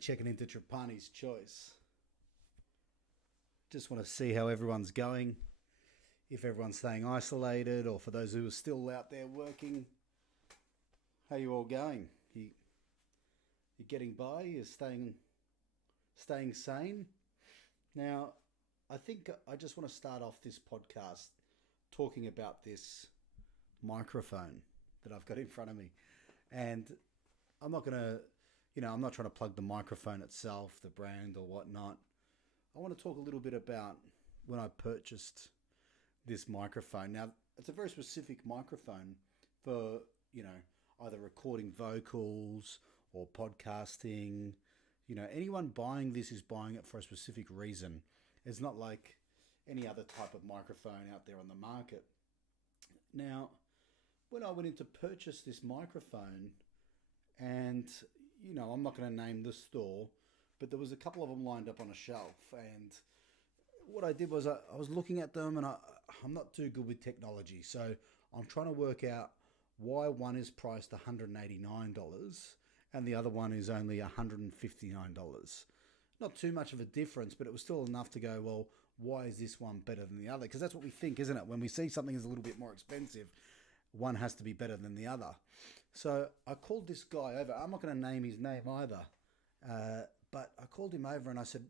for checking into Trapanischoice. Just want to see how everyone's going, if everyone's staying isolated, or for those who are still out there working, how you all going? You getting by? You're staying sane? Now, I think I just want to start off this podcast talking about this microphone that I've got in front of me. And I'm not going to, I'm not trying to plug the microphone itself, the brand or whatnot. I want to talk a little bit about when I purchased this microphone. Now, it's a very specific microphone for, either recording vocals or podcasting. Anyone buying this is buying it for a specific reason. It's not like any other type of microphone out there on the market. Now, when I went in to purchase this microphone, and, I'm not going to name the store, but there was a couple of them lined up on a shelf. And what I did was I was looking at them, and I'm not too good with technology. So I'm trying to work out why one is priced $189 and the other one is only $159. Not too much of a difference, but it was still enough to go, well, why is this one better than the other? Because that's what we think, isn't it? When we see something is a little bit more expensive, one has to be better than the other. So I called this guy over. I'm not going to name his name either. But I called him over and I said,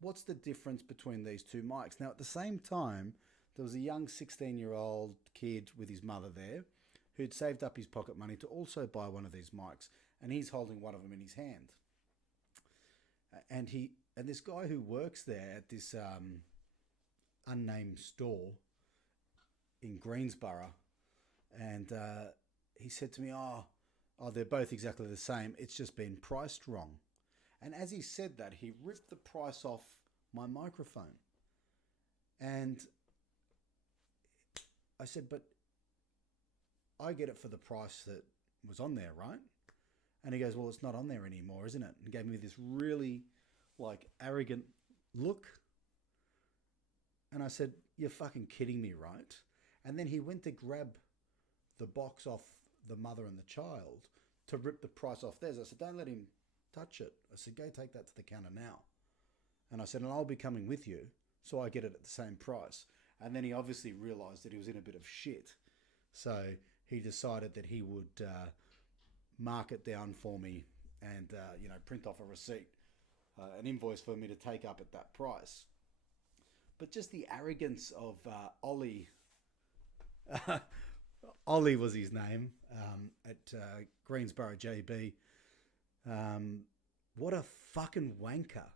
what's the difference between these two mics? Now, at the same time, there was a young 16-year-old kid with his mother there who'd saved up his pocket money to also buy one of these mics. And he's holding one of them in his hand. And this guy who works there at this unnamed store in Greensborough, and he said to me, oh, they're both exactly the same. It's just been priced wrong. And as he said that, he ripped the price off my microphone. And I said, but I get it for the price that was on there, right? And he goes, well, it's not on there anymore, isn't it? And gave me this really, arrogant look. And I said, you're fucking kidding me, right? And then he went to grab the box off the mother and the child to rip the price off theirs. I said, don't let him touch it. I said, go take that to the counter now. And I said, and I'll be coming with you, so I get it at the same price. And then he obviously realised that he was in a bit of shit. So he decided that he would mark it down for me and, print off a receipt, an invoice for me to take up at that price. But just the arrogance of Ollie, Ollie was his name, at Greensboro JB. What a fucking wanker.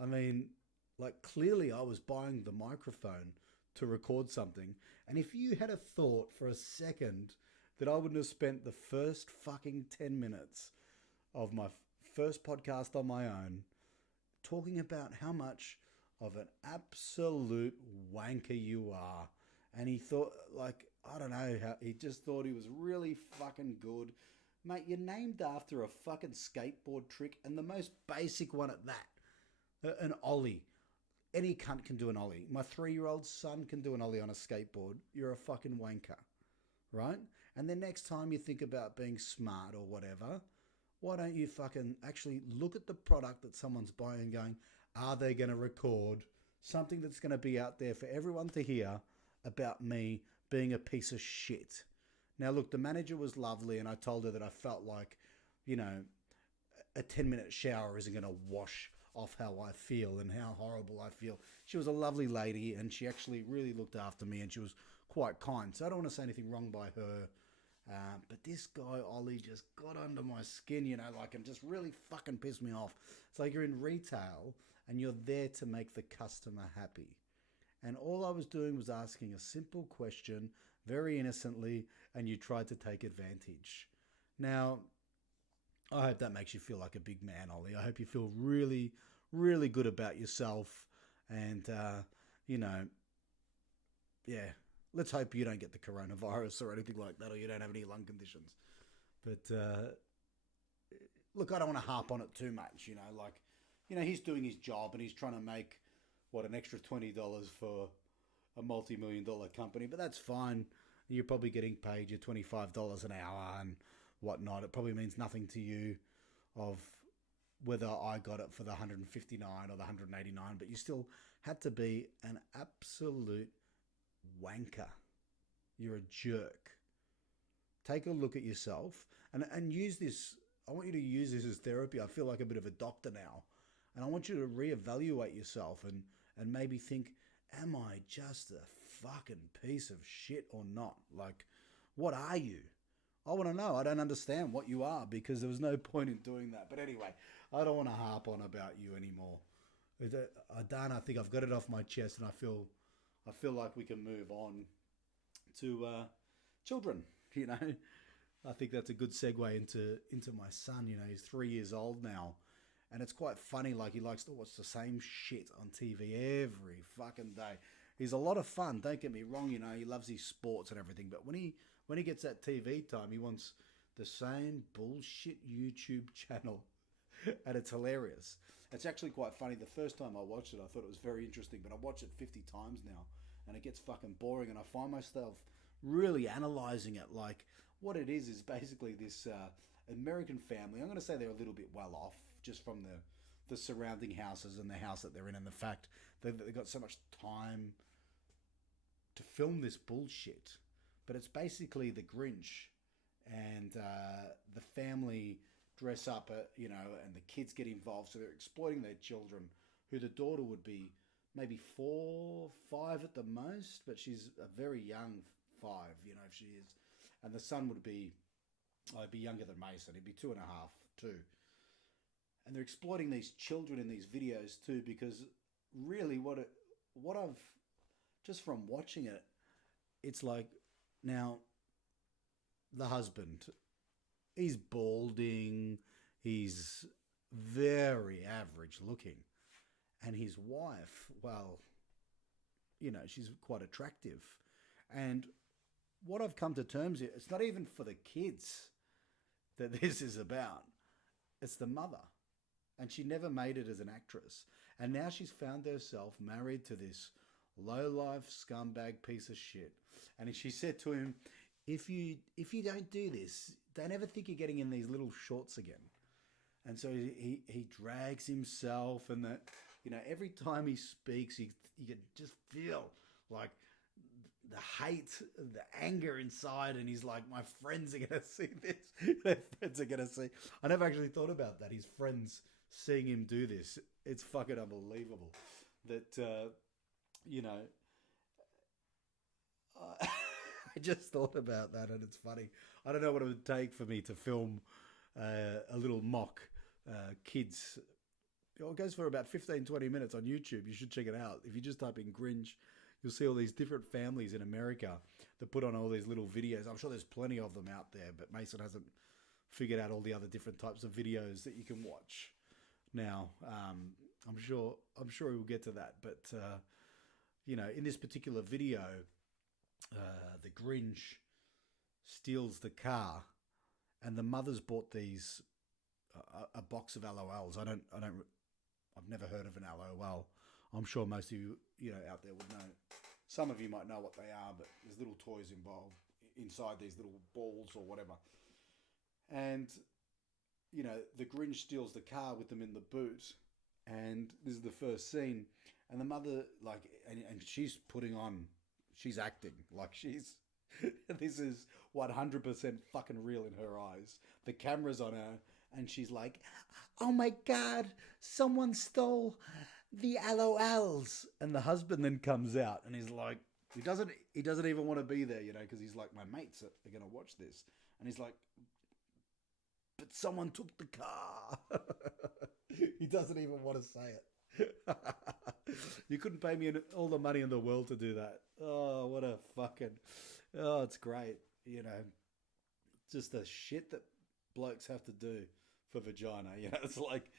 I mean, clearly I was buying the microphone to record something. And if you had a thought for a second that I wouldn't have spent the first fucking 10 minutes of my first podcast on my own talking about how much of an absolute wanker you are. And he thought, I don't know, how he just thought he was really fucking good. Mate, you're named after a fucking skateboard trick, and the most basic one at that. An ollie. Any cunt can do an ollie. My 3-year-old son can do an ollie on a skateboard. You're a fucking wanker, right? And then next time you think about being smart or whatever, why don't you fucking actually look at the product that someone's buying and going, are they going to record something that's going to be out there for everyone to hear about me being a piece of shit? Now, look, the manager was lovely, and I told her that I felt like, a 10-minute shower isn't going to wash off how I feel and how horrible I feel. She was a lovely lady, and she actually really looked after me, and she was quite kind. So I don't want to say anything wrong by her. But this guy, Ollie, just got under my skin, and just really fucking pissed me off. It's like you're in retail, and you're there to make the customer happy. And all I was doing was asking a simple question, very innocently, and you tried to take advantage. Now, I hope that makes you feel like a big man, Ollie. I hope you feel really, really good about yourself. And, let's hope you don't get the coronavirus or anything like that, or you don't have any lung conditions. But, look, I don't want to harp on it too much, he's doing his job and he's trying to make, an extra $20 for a multi-million-dollar company, but that's fine. You're probably getting paid your $25 an hour and whatnot. It probably means nothing to you of whether I got it for the 159 or the 189, but you still had to be an absolute wanker. You're a jerk. Take a look at yourself and use this. I want you to use this as therapy. I feel like a bit of a doctor now. And I want you to reevaluate yourself and maybe think, am I just a fucking piece of shit or not? Like, what are you? I want to know. I don't understand what you are because there was no point in doing that. But anyway, I don't want to harp on about you anymore. I think I've got it off my chest, and I feel like we can move on to children. You know, I think that's a good segue into my son. You know, he's 3 years old now, and it's quite funny. Like, he likes to watch the same shit on TV every fucking day. He's a lot of fun. Don't get me wrong. You know, he loves his sports and everything. But when he gets that TV time, he wants the same bullshit YouTube channel, and it's hilarious. It's actually quite funny. The first time I watched it, I thought it was very interesting, but I watch it 50 times now, and it gets fucking boring, and I find myself really analysing it. Like, what it is basically this American family. I'm going to say they're a little bit well off, just from the surrounding houses and the house that they're in, and the fact that they've got so much time to film this bullshit. But it's basically the Grinch, and the family dress up, and the kids get involved. So they're exploiting their children, who the daughter would be maybe 4, 5 at the most, but she's a very young 5, if she is. And the son would be, I'd be younger than Mason. He'd be 2.5, 2. And they're exploiting these children in these videos too, because really what I've, just from watching it, it's like, now, the husband, he's balding, he's very average looking. And his wife, well, she's quite attractive. And what I've come to terms with, it's not even for the kids that this is about. It's the mother. And she never made it as an actress. And now she's found herself married to this low-life scumbag piece of shit. And she said to him, if you don't do this, don't ever think you're getting in these little shorts again. And so he drags himself, and that, every time he speaks, you can just feel like the hate, the anger inside, and he's like, my friends are going to see this. Their friends are going to see. I never actually thought about that. His friends seeing him do this. It's fucking unbelievable that, I just thought about that, and it's funny. I don't know what it would take for me to film a little mock kids. It goes for about 15, 20 minutes on YouTube. You should check it out. If you just type in Grinch, you'll see all these different families in America that put on all these little videos. I'm sure there's plenty of them out there, but Mason hasn't figured out all the other different types of videos that you can watch. Now, I'm sure we'll get to that. But, in this particular video, the Grinch steals the car, and the mother's bought these a box of LOLs. I've never heard of an LOL. I'm sure most of you out there would know. Some of you might know what they are, but there's little toys involved inside these little balls or whatever. And the Grinch steals the car with them in the boot, and this is the first scene. And the mother, and she's she's acting like this is 100% fucking real in her eyes. The camera's on her, and she's like, oh my God, someone stole the LOLs. And the husband then comes out, and he's like, he doesn't even want to be there, because he's like, my mates are going to watch this. And he's like, but someone took the car. He doesn't even want to say it. You couldn't pay me all the money in the world to do that. Oh, what a fucking... Oh, it's great. Just the shit that blokes have to do for vagina. It's like...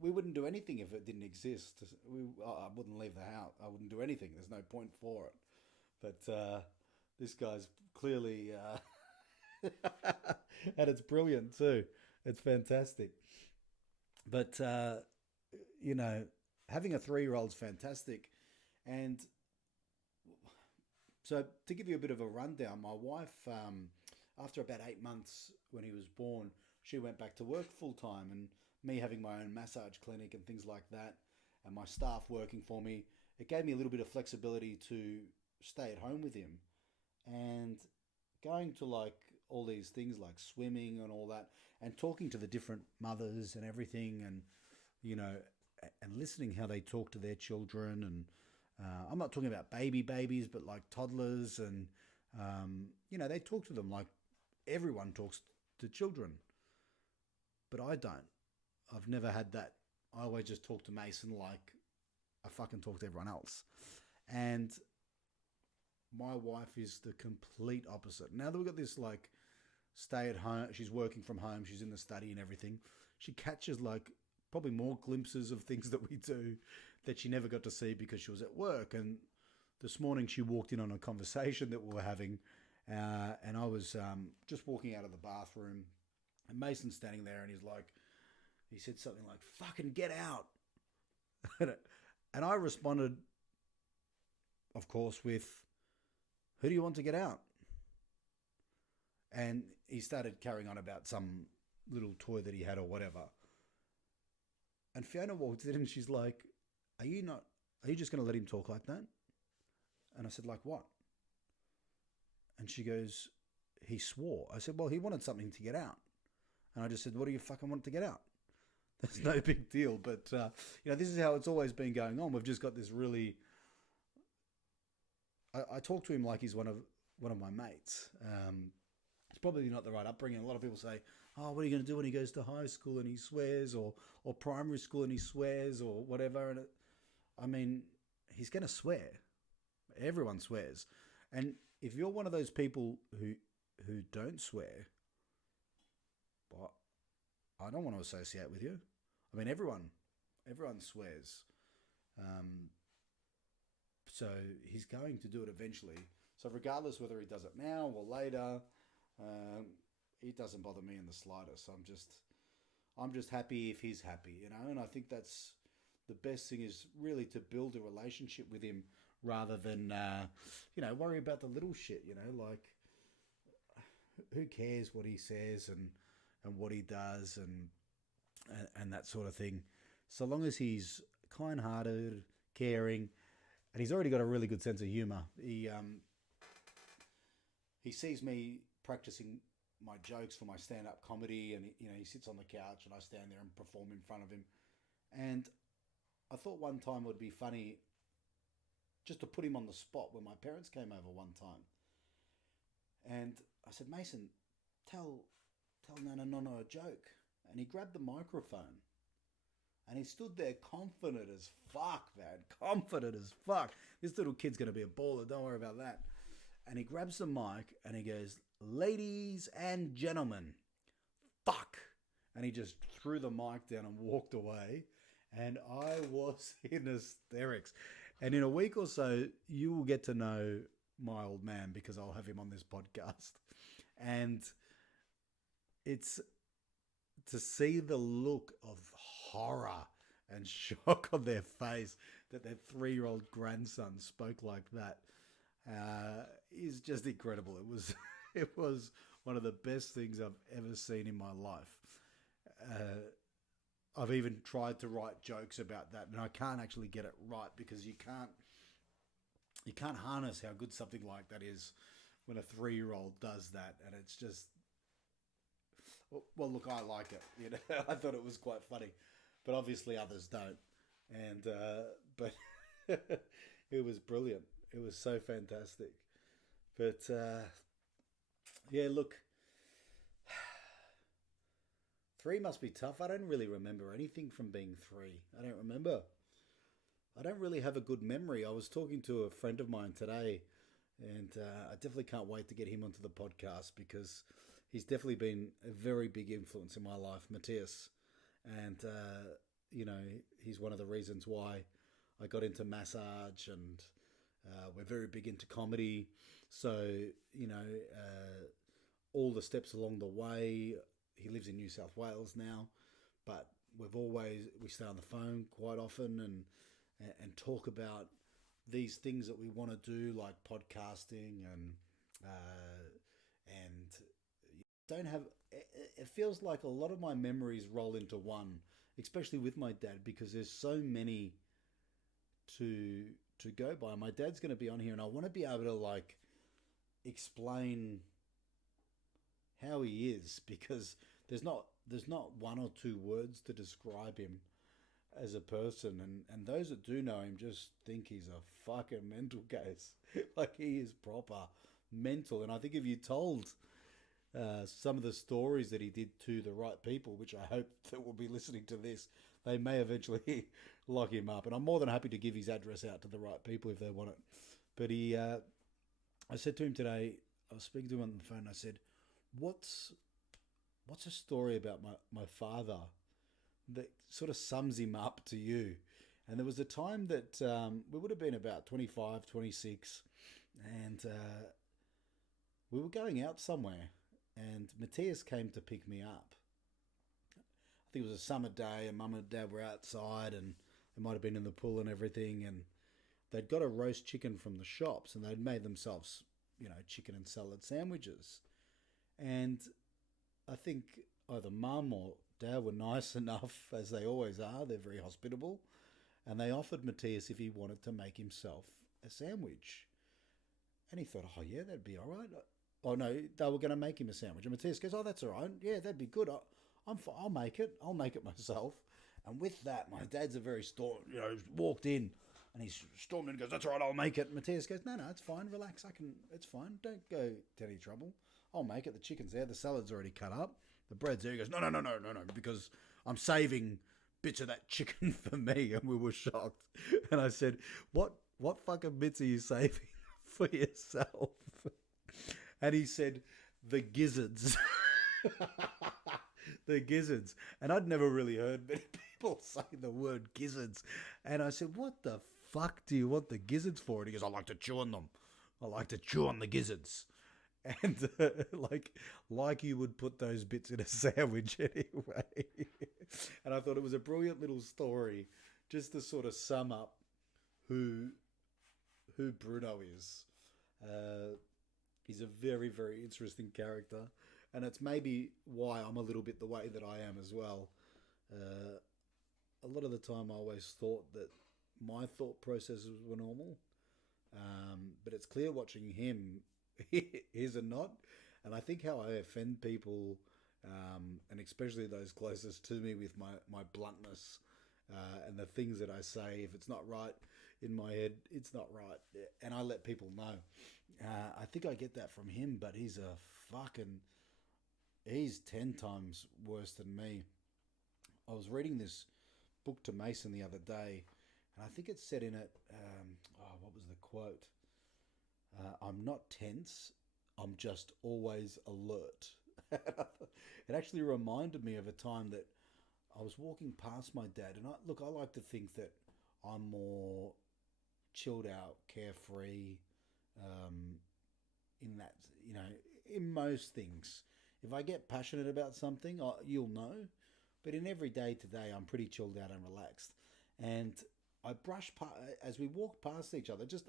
we wouldn't do anything if it didn't exist. I wouldn't leave the house. I wouldn't do anything. There's no point for it. But this guy's clearly... and it's brilliant too. It's fantastic. But... having a 3-year-old's fantastic. And so to give you a bit of a rundown, my wife, after about 8 months when he was born, she went back to work full time, and me having my own massage clinic and things like that, and my staff working for me, it gave me a little bit of flexibility to stay at home with him. And going to like all these things like swimming and all that, and talking to the different mothers and everything, and you know, and listening how they talk to their children. And I'm not talking about babies, but like toddlers, and they talk to them like everyone talks to children. But I don't. I've never had that. I always just talk to Mason like I fucking talk to everyone else. And my wife is the complete opposite. Now that we've got this like stay at home, she's working from home, she's in the study and everything, she catches like probably more glimpses of things that we do that she never got to see because she was at work. And this morning she walked in on a conversation that we were having, and I was just walking out of the bathroom, and Mason's standing there, and he said something like, fucking get out. And I responded, of course, with, who do you want to get out? And he started carrying on about some little toy that he had or whatever. And Fiona walked in and she's like, are you just going to let him talk like that? And I said, like what? And she goes, he swore. I said, well, he wanted something to get out. And I just said, what do you fucking want to get out? That's no big deal. But, this is how it's always been going on. We've just got this really... I talk to him like he's one of my mates. It's probably not the right upbringing. A lot of people say, oh, what are you going to do when he goes to high school and he swears, or primary school and he swears, or whatever. And he's going to swear. Everyone swears. And if you're one of those people who don't swear, well, I don't want to associate with you. Everyone swears. So he's going to do it eventually. So regardless whether he does it now or later, it doesn't bother me in the slightest. I'm just happy if he's happy, and I think that's the best thing, is really to build a relationship with him rather than, worry about the little shit, like who cares what he says and what he does and that sort of thing. So long as he's kind-hearted, caring, and he's already got a really good sense of humour. He sees me practicing my jokes for my stand-up comedy, and he sits on the couch and I stand there and perform in front of him. And I thought one time it would be funny just to put him on the spot when my parents came over one time. And I said, Mason, tell Nana Nono a joke. And he grabbed the microphone and he stood there confident as fuck, man. Confident as fuck. This little kid's going to be a baller. Don't worry about that. And he grabs the mic and he goes, ladies and gentlemen, fuck. And he just threw the mic down and walked away. And I was in hysterics. And in a week or so, you will get to know my old man because I'll have him on this podcast. And it's to see the look of horror and shock on their face that their 3-year-old grandson spoke like that is just incredible. It was one of the best things I've ever seen in my life. I've even tried to write jokes about that, and I can't actually get it right because you can't harness how good something like that is when a 3-year-old does that, and it's just, well, look, I like it. I thought it was quite funny, but obviously others don't. And but it was brilliant. It was so fantastic. But yeah, look, 3 must be tough. I don't really remember anything from being 3. I don't remember. I don't really have a good memory. I was talking to a friend of mine today, and I definitely can't wait to get him onto the podcast because he's definitely been a very big influence in my life, Matthias. And, he's one of the reasons why I got into massage, and we're very big into comedy. So, all the steps along the way. He lives in New South Wales now, but we stay on the phone quite often and talk about these things that we want to do, like podcasting and don't have. It feels like a lot of my memories roll into one, especially with my dad, because there's so many to to go by. My dad's going to be on here, and I want to be able to like explain how he is because there's not one or two words to describe him as a person, and those that do know him just think he's a fucking mental case. Like he is proper mental. And I think if you told some of the stories that he did to the right people, which I hope that will be listening to this, they may eventually lock him up. And I'm more than happy to give his address out to the right people if they want it. But I said to him today, I was speaking to him on the phone. I said, "What's a story about my father that sort of sums him up to you?" And there was a time that we would have been about 25, 26, and we were going out somewhere, and Matthias came to pick me up. I think it was a summer day, and Mum and Dad were outside, and they might have been in the pool and everything, and they'd got a roast chicken from the shops, and they'd made themselves, chicken and salad sandwiches. And I think either Mum or Dad were nice enough, as they always are, they're very hospitable, and they offered Matthias if he wanted to make himself a sandwich. And he thought, oh yeah, that'd be all right. Oh no, they were going to make him a sandwich. And Matthias goes, oh, that's all right. Yeah, that'd be good. I'll make it. I'll make it myself. And with that, my dad's a very walked in, and he's stormed in and goes, that's all right, I'll make it. And Matthias goes, no, it's fine. Relax. It's fine. Don't go to any trouble. I'll make it. The chicken's there. The salad's already cut up. The bread's there. He goes, no, because I'm saving bits of that chicken for me. And we were shocked. And I said, what fucking bits are you saving for yourself? And he said, the gizzards. The gizzards. And I'd never really heard many people say the word gizzards. And I said, what the fuck do you want the gizzards for? And he goes, I like to chew on them. I like to chew on the gizzards. And like you would put those bits in a sandwich anyway. And I thought it was a brilliant little story just to sort of sum up who Bruno is. He's a very, very interesting character. And it's maybe why I'm a little bit the way that I am as well. A lot of the time I always thought that my thought processes were normal. But it's clear watching him, is it not? And I think how I offend people, and especially those closest to me with my bluntness and the things that I say, if it's not right in my head, it's not right. And I let people know. I think I get that from him, but he's 10 times worse than me. I was reading this book to Mason the other day, and I think it said in it, what was the quote? I'm not tense, I'm just always alert. It actually reminded me of a time that I was walking past my dad, and I like to think that I'm more chilled out, carefree, in that, in most things. If I get passionate about something, you'll know. But in every day to day, I'm pretty chilled out and relaxed. And I as we walked past each other, just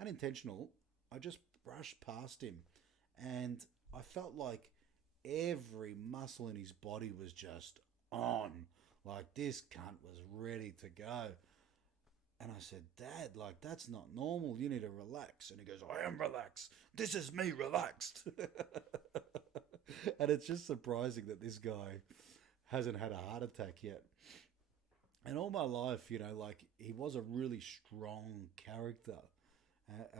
unintentional, I just brushed past him. And I felt like every muscle in his body was just on. Like this cunt was ready to go. And I said, Dad, like, that's not normal. You need to relax. And he goes, I am relaxed. This is me relaxed. And it's just surprising that this guy hasn't had a heart attack yet. And all my life, like, he was a really strong character.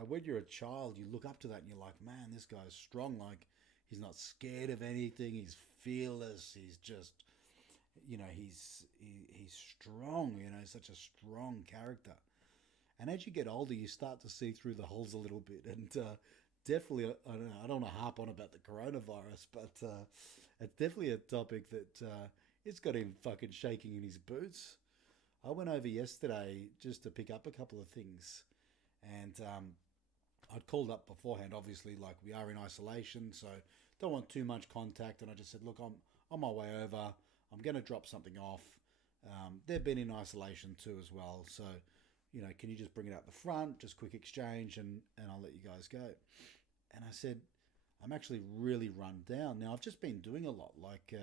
When you're a child, you look up to that and you're like, man, this guy's strong. Like, he's not scared of anything. He's fearless. He's just, he's strong, such a strong character. And as you get older, you start to see through the holes a little bit. And definitely, I don't want to harp on about the coronavirus, but it's definitely a topic that it's got him fucking shaking in his boots. I went over yesterday just to pick up a couple of things. And I'd called up beforehand, obviously, like we are in isolation, so don't want too much contact. And I just said, look, I'm on my way over. I'm going to drop something off. They've been in isolation too as well. So, can you just bring it out the front, just quick exchange, and I'll let you guys go. And I said, I'm actually really run down. Now, I've just been doing a lot. Like,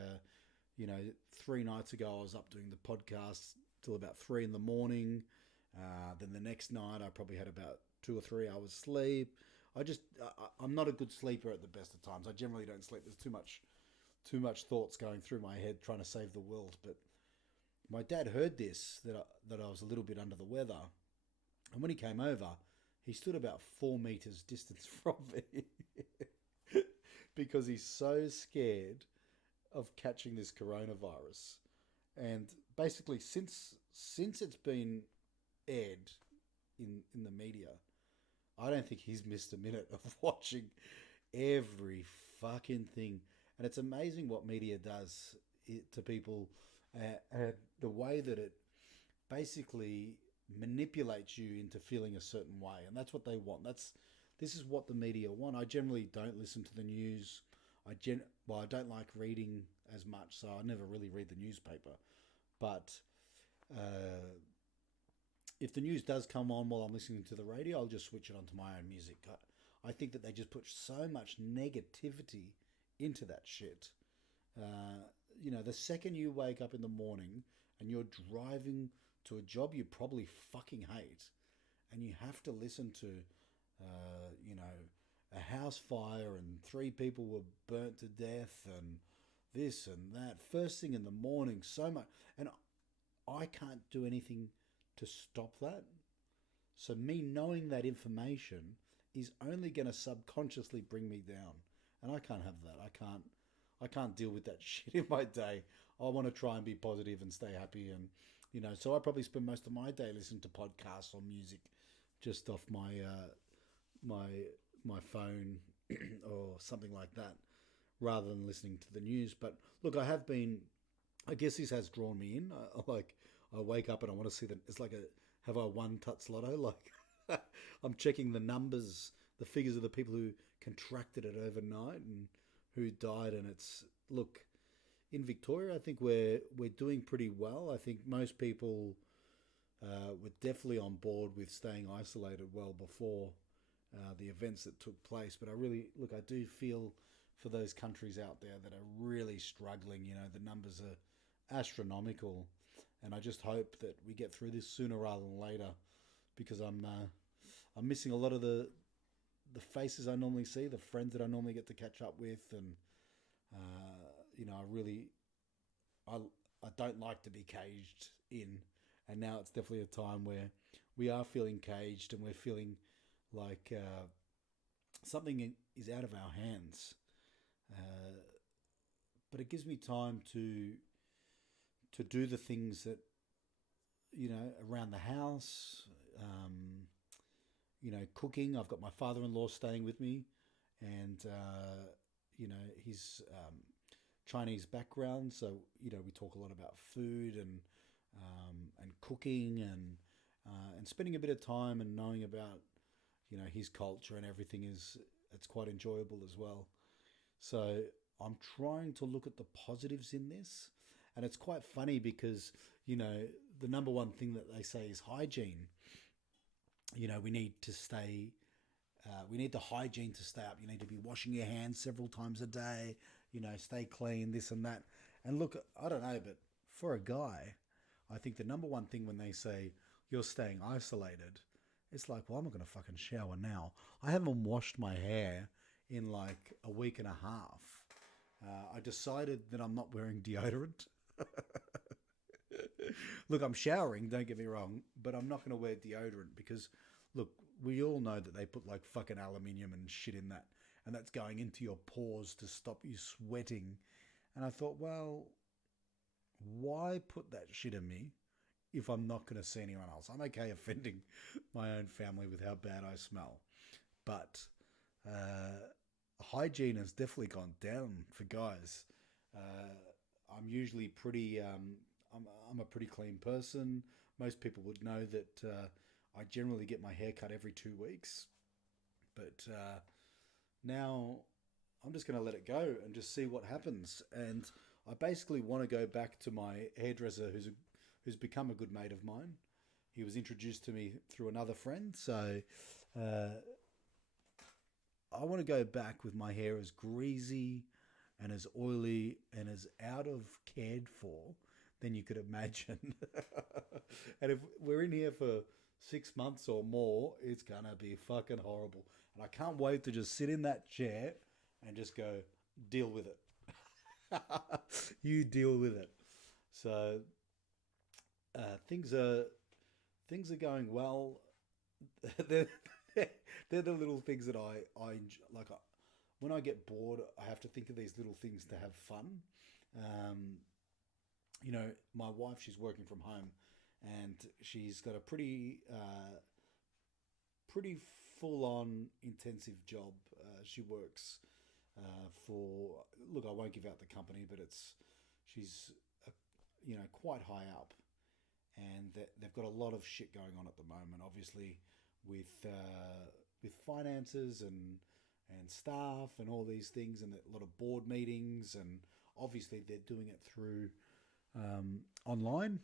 3 nights ago, I was up doing the podcast till about 3 in the morning. Then the next night, I probably had about 2 or 3 hours sleep. I'm not a good sleeper at the best of times. I generally don't sleep. There's too much thoughts going through my head trying to save the world. But my dad heard this, that I was a little bit under the weather. And when he came over, he stood about 4 meters distance from me because he's so scared of catching this coronavirus. And basically, since it's been aired in the media, I don't think he's missed a minute of watching every fucking thing. And it's amazing what media does to people, and the way that it basically manipulates you into feeling a certain way. And that's what they want. This is what the media want. I generally don't listen to the news. I don't like reading as much, so I never really read the newspaper. But if the news does come on while I'm listening to the radio, I'll just switch it onto my own music. I think that they just put so much negativity into that shit. The second you wake up in the morning and you're driving to a job you probably fucking hate, and you have to listen to, a house fire and 3 people were burnt to death and this and that, first thing in the morning, so much. And I can't do anything to stop that. So me knowing that information is only going to subconsciously bring me down. And I can't have that. I can't deal with that shit in my day. I want to try and be positive and stay happy. And, so I probably spend most of my day listening to podcasts or music just off my phone or something like that, rather than listening to the news. But look, I guess this has drawn me in. I wake up and I want to see that. It's like have I won Tuts Lotto? Like I'm checking the numbers, the figures of the people who contracted it overnight and who died. And look, in Victoria, I think we're doing pretty well. I think most people were definitely on board with staying isolated well before the events that took place. But I do feel for those countries out there that are really struggling. The numbers are astronomical, and I just hope that we get through this sooner rather than later, because I'm missing a lot of the faces I normally see, the friends that I normally get to catch up with, and I don't like to be caged in, and now it's definitely a time where we are feeling caged and we're feeling like something is out of our hands. But it gives me time to do the things that, around the house, cooking. I've got my father-in-law staying with me, and, his Chinese background. So, we talk a lot about food and cooking and spending a bit of time and knowing about, his culture and everything it's quite enjoyable as well. So I'm trying to look at the positives in this. And it's quite funny because, the number one thing that they say is hygiene. We need the hygiene to stay up. You need to be washing your hands several times a day, stay clean, this and that. And look, I don't know, but for a guy, I think the number one thing when they say you're staying isolated, it's like, well, I'm not going to fucking shower now. I haven't washed my hair in like a week and a half. I decided that I'm not wearing deodorant. Look, I'm showering, don't get me wrong, but I'm not going to wear deodorant because, look, we all know that they put like fucking aluminium and shit in that, and that's going into your pores to stop you sweating. And I thought, well, why put that shit in me if I'm not going to see anyone else? I'm okay offending my own family with how bad I smell, but hygiene has definitely gone down for guys. I'm usually pretty. I'm a pretty clean person. Most people would know that I generally get my hair cut every 2 weeks, but now I'm just going to let it go and just see what happens. And I basically want to go back to my hairdresser, who's become a good mate of mine. He was introduced to me through another friend, so I want to go back with my hair as greasy and as oily and as out of cared for than you could imagine. And if we're in here for 6 months or more, it's going to be fucking horrible. And I can't wait to just sit in that chair and just go, deal with it. You deal with it. So things are going well. they're, they're the little things that I enjoy. Like when I get bored, I have to think of these little things to have fun. My wife, she's working from home, and she's got a pretty full-on intensive job. She works I won't give out the company, but she's quite high up, and they've got a lot of shit going on at the moment. Obviously, with finances and staff and all these things, and a lot of board meetings, and obviously they're doing it through online,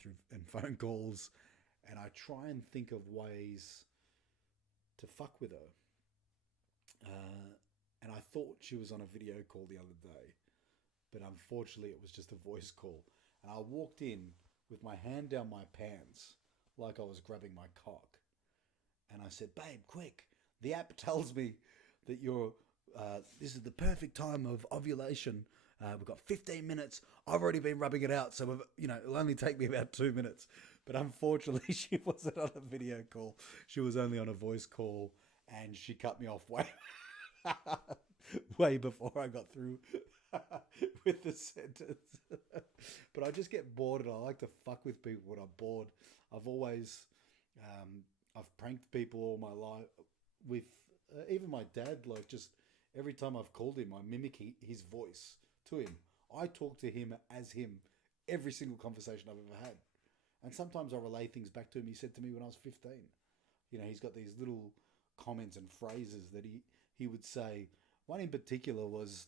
through and phone calls, and I try and think of ways to fuck with her. And I thought she was on a video call the other day, but unfortunately it was just a voice call. And I walked in with my hand down my pants like I was grabbing my cock. And I said, babe, quick, the app tells me that this is the perfect time of ovulation. We've got 15 minutes. I've already been rubbing it out, so it'll only take me about 2 minutes. But unfortunately, she wasn't on a video call. She was only on a voice call, and she cut me off way before I got through with the sentence. But I just get bored, and I like to fuck with people when I'm bored. I've pranked people all my life with even my dad. Like, just every time I've called him, I mimic his voice to him. I talk to him as him every single conversation I've ever had. And sometimes I relay things back to him he said to me when I was 15. He's got these little comments and phrases that he would say. One in particular was,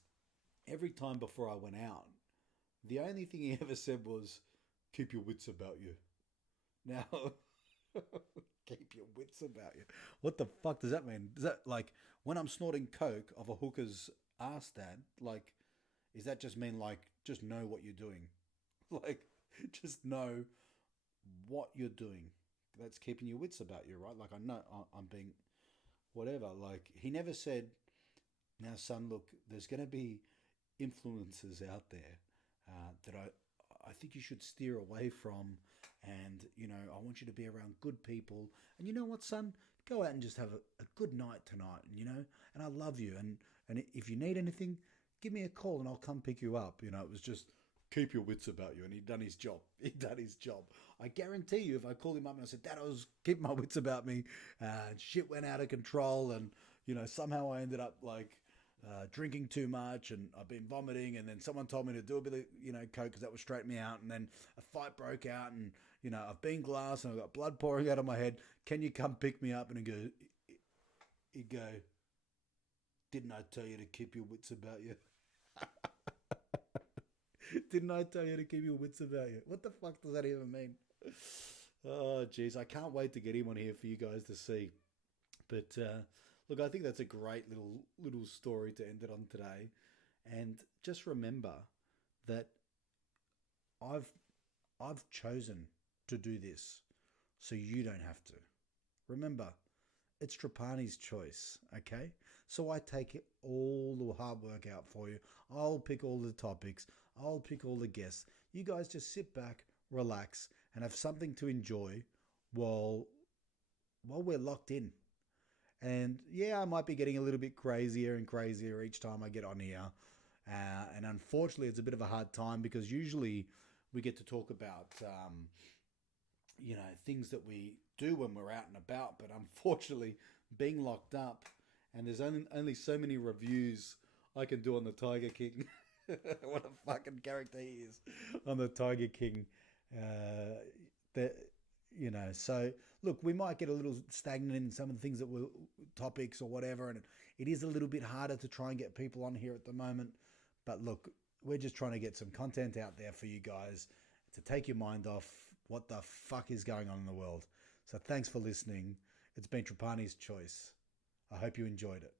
every time before I went out, the only thing he ever said was, keep your wits about you. Now, keep your wits about you. What the fuck does that mean? Is that like when I'm snorting coke off a hooker's ass, Dad? Like, does that just mean like, just know what you're doing? Like, just know what you're doing. That's keeping your wits about you, right? Like, I know I'm being whatever. Like, he never said, now, son, look, there's going to be influences out there that I think you should steer away from. And, I want you to be around good people. And you know what, son? Go out and just have a good night tonight, and I love you. And if you need anything, give me a call and I'll come pick you up. It was just, keep your wits about you. And he'd done his job. I guarantee you, if I called him up and I said, Dad, I was keeping my wits about me, shit went out of control, and, somehow I ended up like drinking too much, and I've been vomiting, and then someone told me to do a bit of coke because that would straighten me out, and then a fight broke out, and I've been glass and I've got blood pouring out of my head. Can you come pick me up? And he'd go, didn't I tell you to keep your wits about you? Didn't I tell you to keep your wits about you? What the fuck does that even mean? Oh, geez, I can't wait to get him on here for you guys to see. But look, I think that's a great little story to end it on today. And just remember that I've chosen to do this so you don't have to. Remember, it's Trapani's choice, okay? So I take all the hard work out for you. I'll pick all the topics. I'll pick all the guests. You guys just sit back, relax, and have something to enjoy while we're locked in. And yeah, I might be getting a little bit crazier and crazier each time I get on here. And unfortunately, it's a bit of a hard time because usually we get to talk about, things that we do when we're out and about. But unfortunately, being locked up, and there's only so many reviews I can do on the Tiger King. What a fucking character he is on the Tiger King. So look, we might get a little stagnant in some of the things that were topics or whatever, and it is a little bit harder to try and get people on here at the moment. But look, we're just trying to get some content out there for you guys to take your mind off what the fuck is going on in the world. So thanks for listening. It's been Trapani's Choice. I hope you enjoyed it.